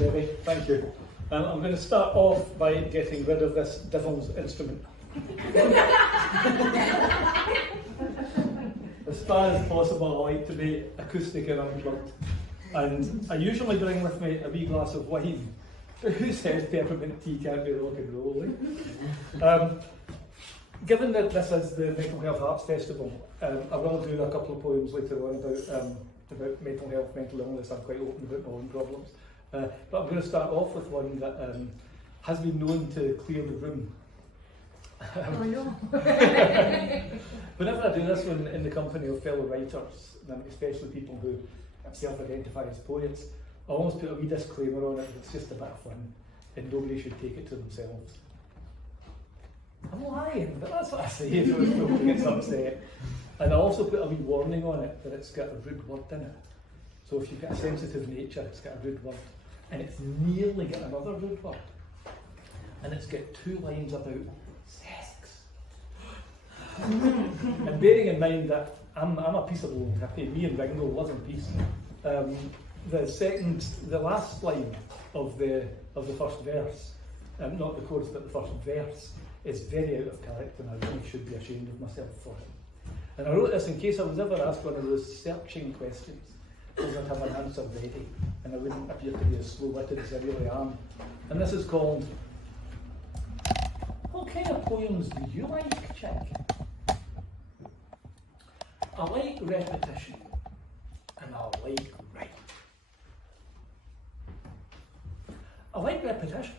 Debbie, thank you. I'm going to start off by getting rid of this devil's instrument. As far as possible, I like to be acoustic and unplugged. And I usually bring with me a wee glass of wine. But who says peppermint tea can't be rock and roll? Given that this is the Mental Health Arts Festival, I will do a couple of poems later on about mental health, mental illness. I'm quite open about my own problems. But I'm going to start off with one that has been known to clear the room. Oh no. Whenever I do this one in the company of fellow writers, and especially people who self-identify as poets, I almost put a wee disclaimer on it that it's just a bit of fun and nobody should take it to themselves. I'm lying, but that's what I say so nobody gets upset. And I also put a wee warning on it that it's got a rude word in it. So if you've got a sensitive nature, it's got a rude word. And it's nearly got another rude word. And it's got 2 lines about sex. And bearing in mind that I'm a peaceable old hippie, me and Ringo live in peace. The last line of the first verse, not the chorus but the first verse, is very out of character and I really should be ashamed of myself for it. And I wrote this in case I was ever asked one of those searching questions, because I'd have an answer ready and I wouldn't appear to be as slow-witted as I really am. And this is called, what kind of poems do you like, Chik? I like repetition and I like rhyme. I like repetition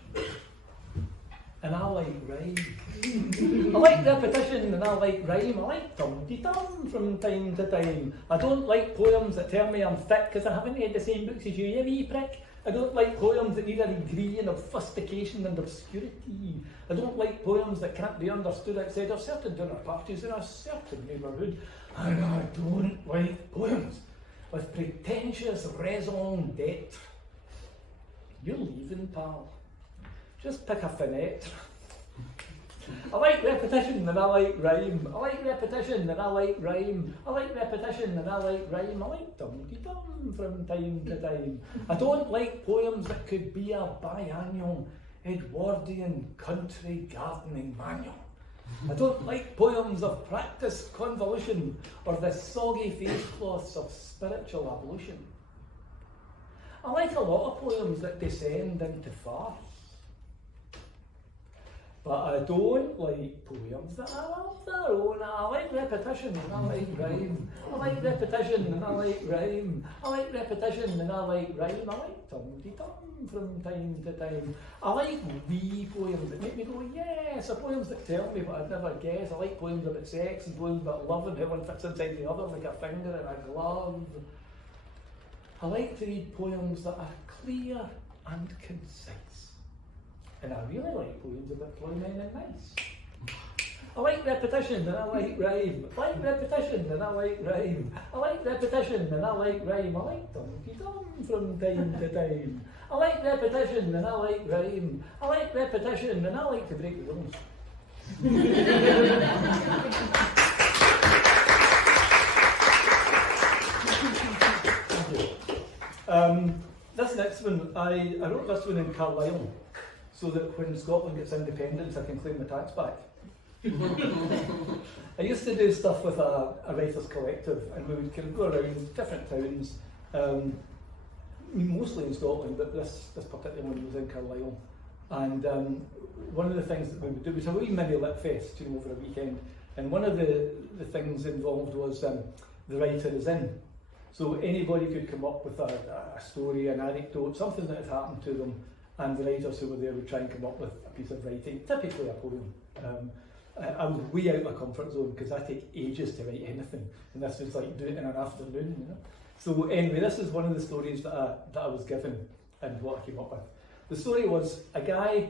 and I like rhyme. I like repetition and I like rhyme. I like tum-de-tum from time to time. I don't like poems that tell me I'm thick because I haven't read the same books as you wee prick. I don't like poems that need a degree in obfuscation and obscurity. I don't like poems that can't be understood outside of certain dinner parties in a certain neighbourhood. And I don't like poems with pretentious raison d'etre. You're leaving, pal. Just pick a fenêtre. I like repetition and I like rhyme. I like repetition and I like rhyme. I like repetition and I like rhyme. I like tum-de-tum from time to time. I don't like poems that could be a biannual Edwardian country gardening manual. I don't like poems of practiced convolution or the soggy face cloths of spiritual ablution. I like a lot of poems that descend into farce. But I don't like poems that are of their own. I like repetition and I like rhyme. I like repetition and I like rhyme. I like repetition and I like rhyme. I like tum-de-tum from time to time. I like wee poems that make me go, yes, or poems that tell me what I'd never guess. I like poems about sex and poems about love and how one fits inside the other like a finger in a glove. I like to read poems that are clear and concise. And I really like poems about ploughmen and mice. I like repetition and I like rhyme. I like repetition and I like rhyme. I like repetition and I like rhyme. I like tum-de-tum from time to time. I like repetition and I like rhyme. I like repetition and I like to break the rules. This next one, I wrote this one in Carlisle, so that when Scotland gets independence I can claim the tax back. I used to do stuff with a writers collective and we would kind of go around different towns, mostly in Scotland, but this particular one was in Carlisle. And one of the things that we would do was a wee mini lit fest, over a weekend, and one of the things involved was the writer is in. So anybody could come up with a story, an anecdote, something that had happened to them, and the writers who were there would try and come up with a piece of writing, typically a poem. I was way out of my comfort zone because I take ages to write anything, and this was like do it in an afternoon, So anyway, this is one of the stories that I was given and what I came up with. The story was a guy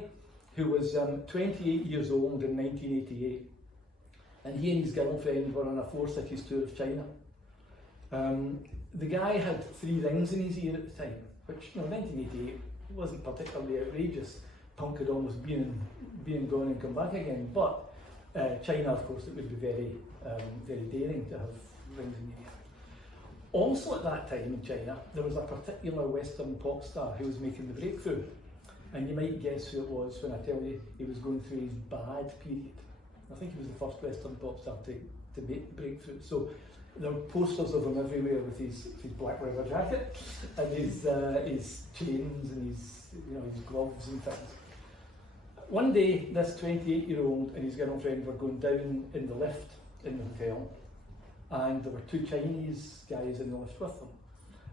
who was 28 years old in 1988, and he and his girlfriend were on a 4 cities tour of China. The guy had 3 rings in his ear at the time, which, 1988 wasn't particularly outrageous. Punk had almost been gone and come back again, but China, of course, it would be very, very daring to have rings in the ear. Also at that time in China, there was a particular Western pop star who was making the breakthrough. And you might guess who it was when I tell you he was going through his bad period. I think he was the first Western pop star to make the breakthrough. So there were posters of him everywhere with his black leather jacket and his chains and his gloves and things. One day, this 28-year-old and his girlfriend were going down in the lift in the hotel, and there were two Chinese guys in the lift with them.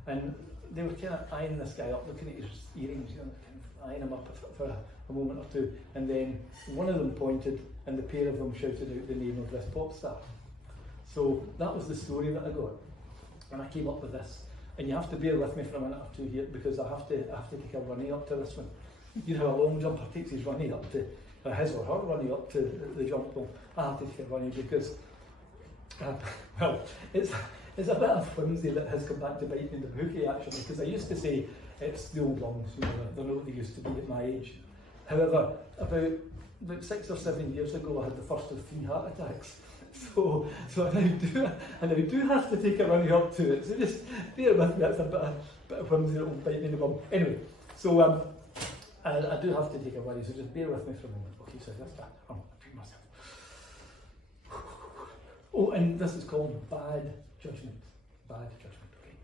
And they were kind of eyeing this guy up, looking at his earrings, kind of eyeing him up for a moment or two. And then one of them pointed, and the pair of them shouted out the name of this pop star. So that was the story that I got. And I came up with this. And you have to bear with me for a minute or two here, because I have to take a runny up to this one. You know how a long jumper takes his runny up to, or his or her runny up to the jump ball. I have to take a runny because, well, it's a bit of whimsy that has come back to bite me in the bookie actually, because I used to say it's the old lungs, they're not what they used to be at my age. However, about 6 or 7 years ago I had the first of 3 heart attacks. So I now do have to take a runny up to it. So just bear with me, that's a bit of whimsy that will bite me in the bum. Anyway, so I do have to take a runny, so just bear with me for a moment. Okay, so that's that. I'm treating myself. Oh, and this is called bad judgment. Bad judgment, okay.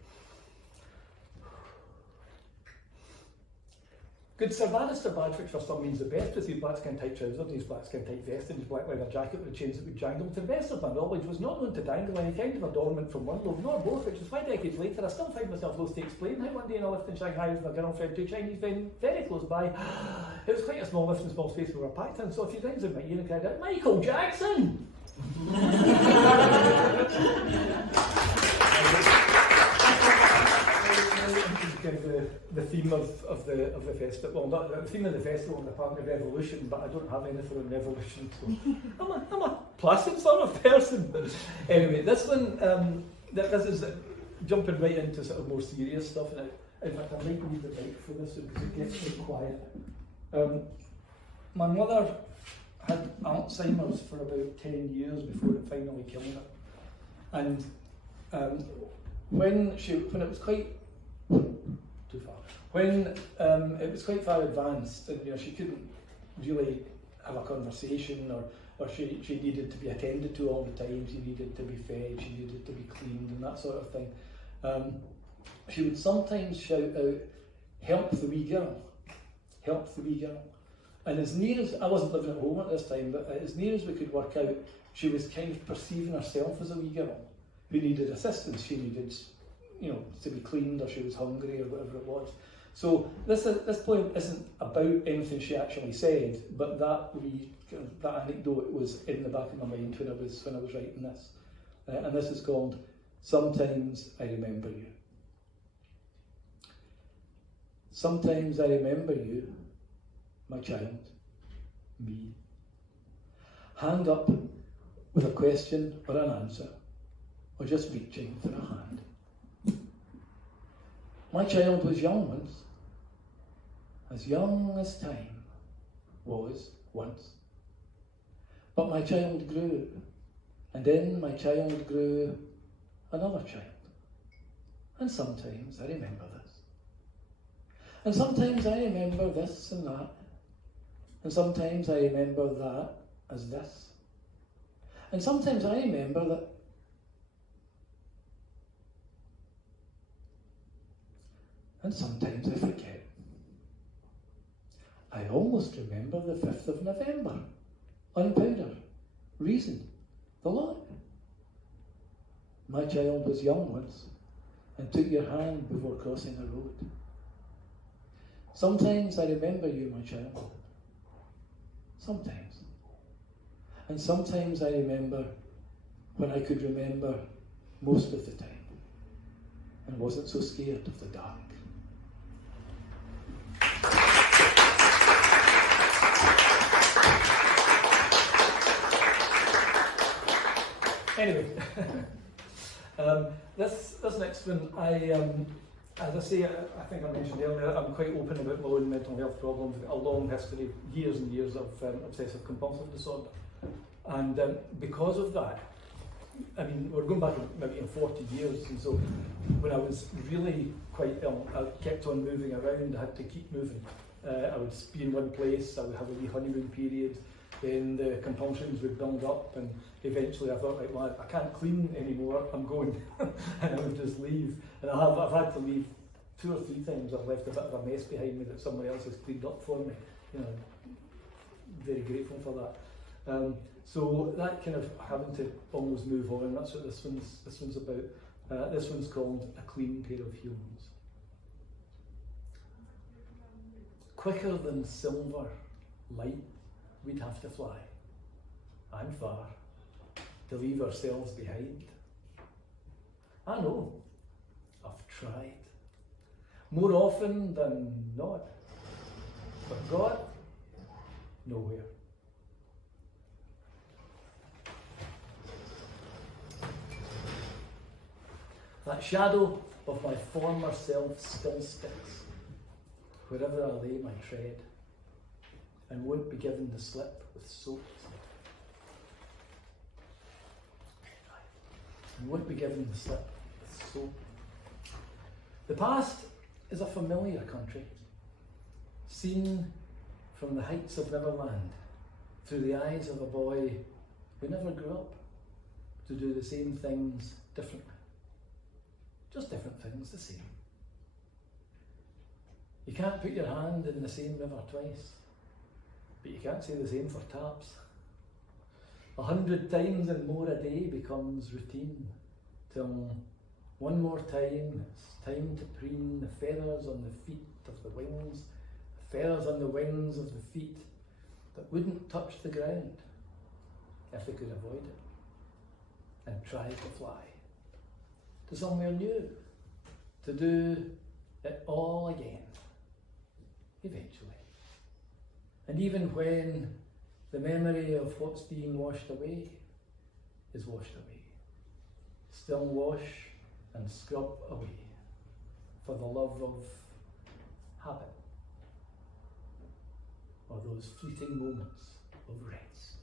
Good Sir Bannister Badford for some means the best, with his black skin tight trousers, his black skin tight vest, and his black leather jacket with chains that would jangle. To the best of my knowledge, was not known to dangle any kind of adornment from one lobe nor both, which is why decades later I still find myself loath to explain how one day in a lift in Shanghai with my girlfriend, two Chinese men very close by, it was quite a small lift and small space we were packed in, so a few things in my ear and cried out, "Michael Jackson!" Kind of the theme of the festival. Well, not the theme of the festival and the part of Revolution, but I don't have anything on Revolution, so I'm a placid sort of person. Anyway, this one, this is jumping right into sort of more serious stuff. And in fact, I might need the mic for this one because it gets quite quiet. My mother had Alzheimer's for about 10 years before it finally killed her, and when it was quite too far. When it was quite far advanced, and she couldn't really have a conversation, or she needed to be attended to all the time. She needed to be fed. She needed to be cleaned, and that sort of thing. She would sometimes shout out, "Help the wee girl! Help the wee girl!" And as near as I wasn't living at home at this time, but as near as we could work out, she was kind of perceiving herself as a wee girl who needed assistance. She needed, to be cleaned, or she was hungry, or whatever it was. So this poem isn't about anything she actually said, but that anecdote was in the back of my mind when I was writing this. And this is called "Sometimes I Remember You." Sometimes I remember you, my child, me. Hand up with a question or an answer, or just reaching for a hand. My child was young once, as young as time was once. But my child grew, and in my child grew another child. And sometimes I remember this. And sometimes I remember this and that. And sometimes I remember that as this. And sometimes I remember that. And sometimes I forget. I almost remember the 5th of November. Gunpowder. Reason. The lot. My child was young once and took your hand before crossing a road. Sometimes I remember you, my child. Sometimes. And sometimes I remember when I could remember most of the time and wasn't so scared of the dark. Anyway, this next one, as I say, I think I mentioned earlier, I'm quite open about my own mental health problems. I've got a long history, years and years of obsessive compulsive disorder. And because of that, I mean, we're going back maybe in 40 years, and so when I was really quite ill, I kept on moving around. I had to keep moving. I would be in one place, I would have a wee honeymoon period, then the compulsions would build up, and eventually I thought, right, well, I can't clean anymore, I'm going, and I would just leave. And I've had to leave 2 or 3 times. I've left a bit of a mess behind me that somebody else has cleaned up for me. You know, very grateful for that. So that kind of having to almost move on, that's what this one's about. This one's called A Clean Pair of Heels. Quicker than silver light, we'd have to fly, and far, to leave ourselves behind. I know, I've tried, more often than not, but God, nowhere. That shadow of my former self still sticks wherever I lay my tread, and won't be given the slip with soap. And won't be given the slip with soap. The past is a familiar country, seen from the heights of Neverland, through the eyes of a boy who never grew up to do the same things differently. Just different things, the same. You can't put your hand in the same river twice, but you can't say the same for taps. 100 times and more a day becomes routine, till one more time it's time to preen the feathers on the feet of the wings, the feathers on the wings of the feet that wouldn't touch the ground if they could avoid it, and try to fly to somewhere new, to do it all again, eventually. And even when the memory of what's being washed away is washed away, still wash and scrub away for the love of habit, or those fleeting moments of rest.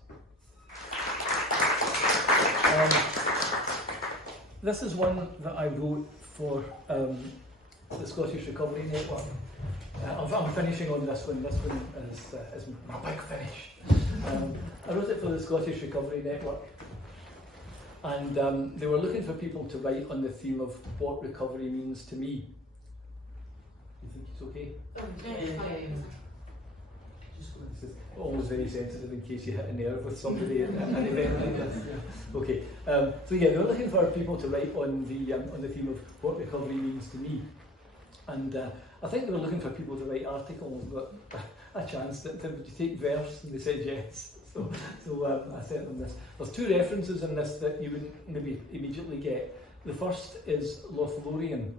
This is one that I wrote for the Scottish Recovery Network. I'm finishing on this one. This one is my big finish. I wrote it for the Scottish Recovery Network, and they were looking for people to write on the theme of what recovery means to me. You think it's okay? This is always very sensitive in case you hit a nerve with somebody at an event like this. Okay, so yeah, they were looking for people to write on the theme of what recovery means to me, and I think they were looking for people to write articles, but I chanced it. Would you take verse? And they said yes. So I sent them this. There's 2 references in this that you wouldn't maybe immediately get. The first is Lothlorien,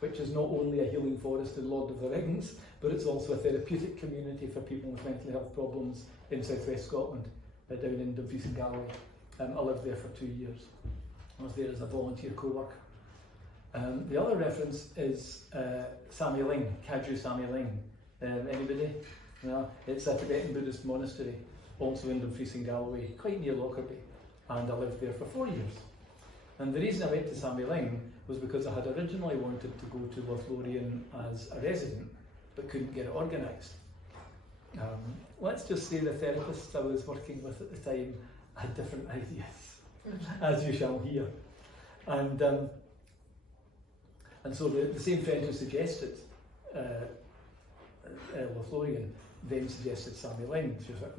which is not only a healing forest in Lord of the Rings, but it's also a therapeutic community for people with mental health problems in southwest Scotland, down in Dumfries and Galloway. I lived there for 2 years. I was there as a volunteer co-worker. The other reference is Sami Ling, Kaju Sami Ling. Anybody? No? It's a Tibetan Buddhist monastery, also in Dumfries and Galloway, quite near Lockerbie, and I lived there for 4 years. And the reason I went to Sami Ling was because I had originally wanted to go to Lothlorien as a resident, but couldn't get it organised. Let's just say the therapists I was working with at the time had different ideas, as you shall hear. And so the same friend who suggested Lothlorien then suggested Sami Ling. She was like,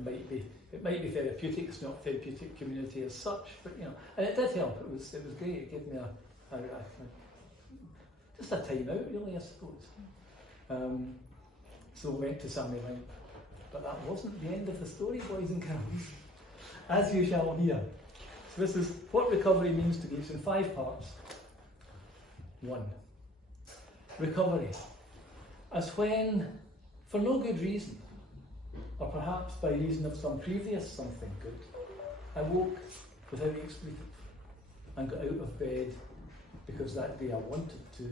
it might be therapeutic. It's not a therapeutic community as such, but you know, and it did help. It was great. It gave me just a time out, really, I suppose. So we went to Sami Ling, but that wasn't the end of the story, boys and girls, as you shall hear. So this is what recovery means to me. It's in 5 parts. 1. Recovery, as when, for no good reason, or perhaps by reason of some previous something good, I woke without expletive and got out of bed because that day I wanted to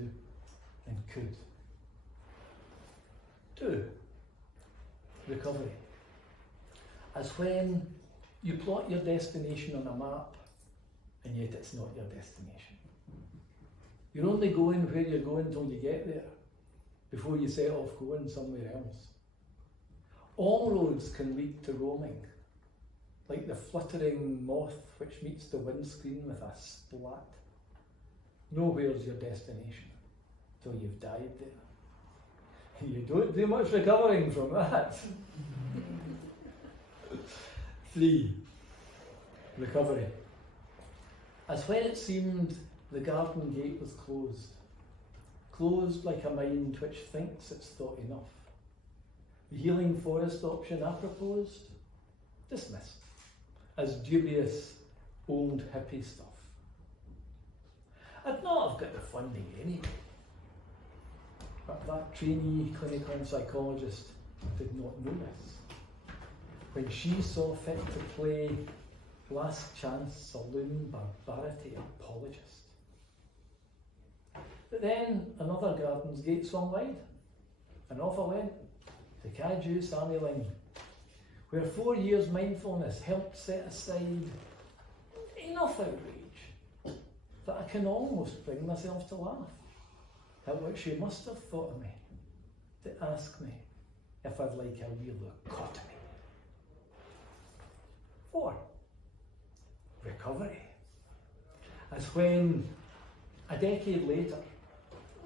and could. 2. Recovery, as when you plot your destination on a map and yet it's not your destination. You're only going where you're going till you get there, before you set off going somewhere else. All roads can lead to roaming, like the fluttering moth which meets the windscreen with a splat. Nowhere's your destination till you've died there. And you don't do much recovering from that. 3. Recovery. As when it seemed the garden gate was closed. Closed like a mind which thinks it's thought enough. The healing forest option I proposed, dismissed as dubious old hippie stuff. I'd not have got the funding anyway. But that trainee clinical psychologist did not know this. When she saw fit to play last chance saloon barbarity apologist. But then another garden's gate swung wide, and off I went to Kaju Sammy Lane, where 4 years mindfulness helped set aside enough outrage that I can almost bring myself to laugh at what she must have thought of me to ask me if I'd like a wee lobotomy. 4. Recovery. As when, a decade later,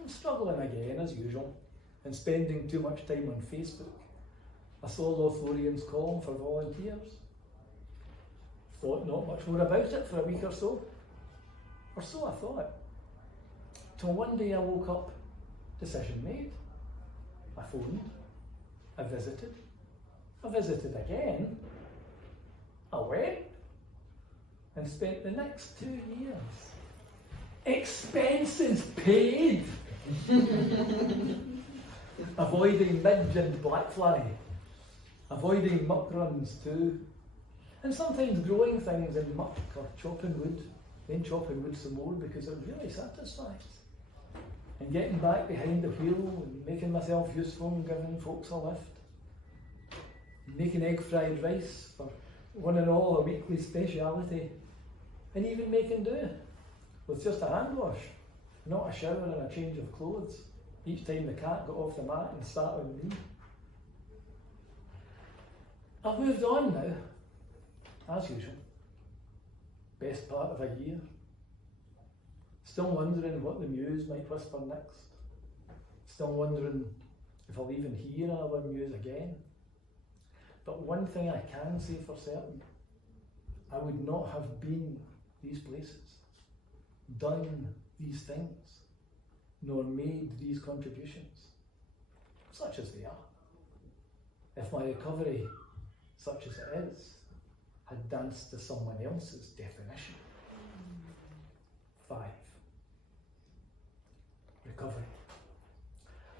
struggling again as usual, and spending too much time on Facebook, I saw Lothlorians calling for volunteers. Thought not much more about it for a week or so. Or so I thought. Till one day I woke up, decision made. I phoned, I visited again, I went, and spent the next 2 years, expenses paid, avoiding midge and blackfly, avoiding muck runs too, and sometimes growing things in muck or chopping wood, then chopping wood some more because it really satisfies. And getting back behind the wheel and making myself useful and giving folks a lift. Making egg fried rice for one and all a weekly speciality. And even making do with just a hand wash, not a shower and a change of clothes, each time the cat got off the mat and sat on me. I've moved on now, as usual. Best part of a year. Still wondering what the muse might whisper next. Still wondering if I'll even hear our muse again. But one thing I can say for certain, I would not have been these places, done these things, nor made these contributions, such as they are, if my recovery, such as it is, had danced to someone else's definition. 5. Recovery.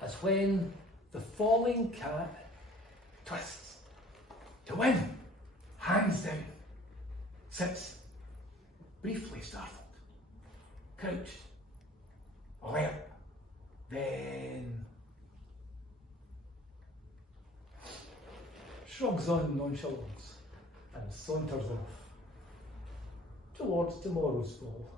As when the falling cat twists to win, hands down, sits, briefly startled, couched, alert, then shrugs on nonchalance and saunters off towards tomorrow's fall.